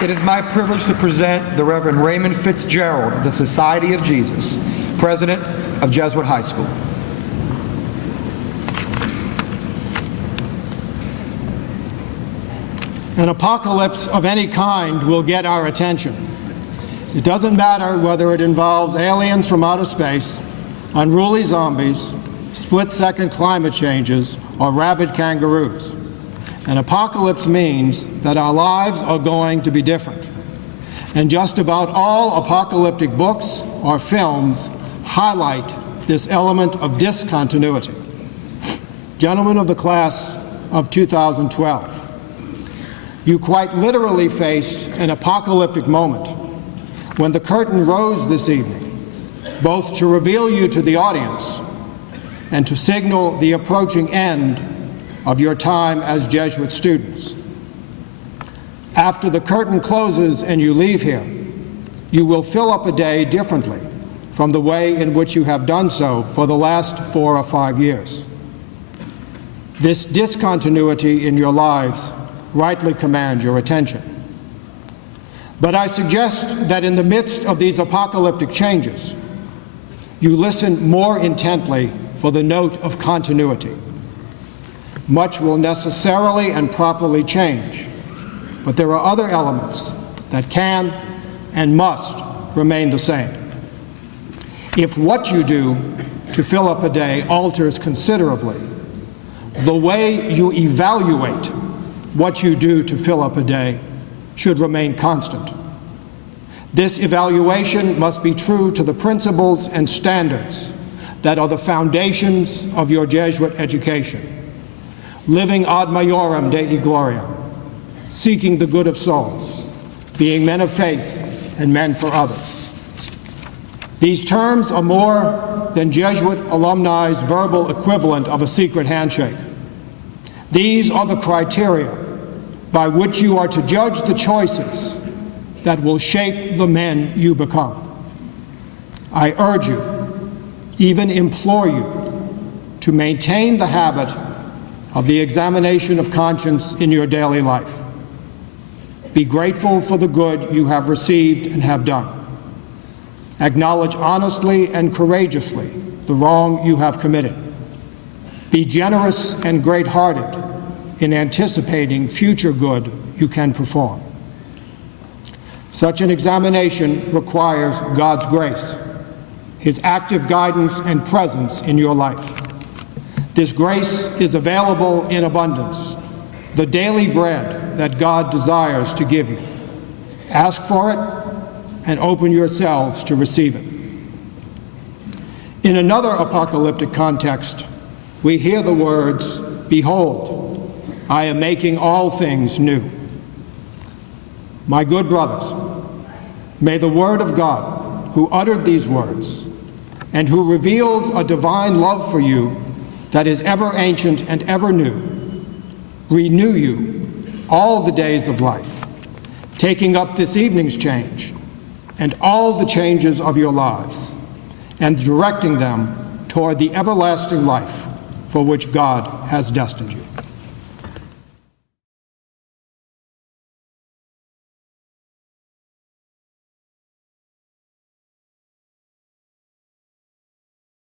It is my privilege to present the Reverend Raymond Fitzgerald of the Society of Jesus, President of Jesuit High School. An apocalypse of any kind will get our attention. It doesn't matter whether it involves aliens from outer space, unruly zombies, split-second climate changes, or rabid kangaroos. An apocalypse means that our lives are going to be different. And just about all apocalyptic books or films highlight this element of discontinuity. Gentlemen of the class of 2012, you quite literally faced an apocalyptic moment when the curtain rose this evening, both to reveal you to the audience and to signal the approaching end of your time as Jesuit students. After the curtain closes and you leave here, you will fill up a day differently from the way in which you have done so for the last 4 or 5 years. This discontinuity in your lives rightly commands your attention. But I suggest that in the midst of these apocalyptic changes, you listen more intently for the note of continuity. Much will necessarily and properly change, but there are other elements that can and must remain the same. If what you do to fill up a day alters considerably, the way you evaluate what you do to fill up a day should remain constant. This evaluation must be true to the principles and standards that are the foundations of your Jesuit education. Living ad majorem Dei gloriam, seeking the good of souls, being men of faith and men for others. These terms are more than Jesuit alumni's verbal equivalent of a secret handshake. These are the criteria by which you are to judge the choices that will shape the men you become. I urge you, even implore you, to maintain the habit of the examination of conscience in your daily life. Be grateful for the good you have received and have done. Acknowledge honestly and courageously the wrong you have committed. Be generous and great-hearted in anticipating future good you can perform. Such an examination requires God's grace, His active guidance and presence in your life. This grace is available in abundance, the daily bread that God desires to give you. Ask for it and open yourselves to receive it. In another apocalyptic context, we hear the words, "Behold, I am making all things new." My good brothers, may the Word of God, who uttered these words and who reveals a divine love for you that is ever ancient and ever new, renew you all the days of life, taking up this evening's change and all the changes of your lives, and directing them toward the everlasting life for which God has destined you.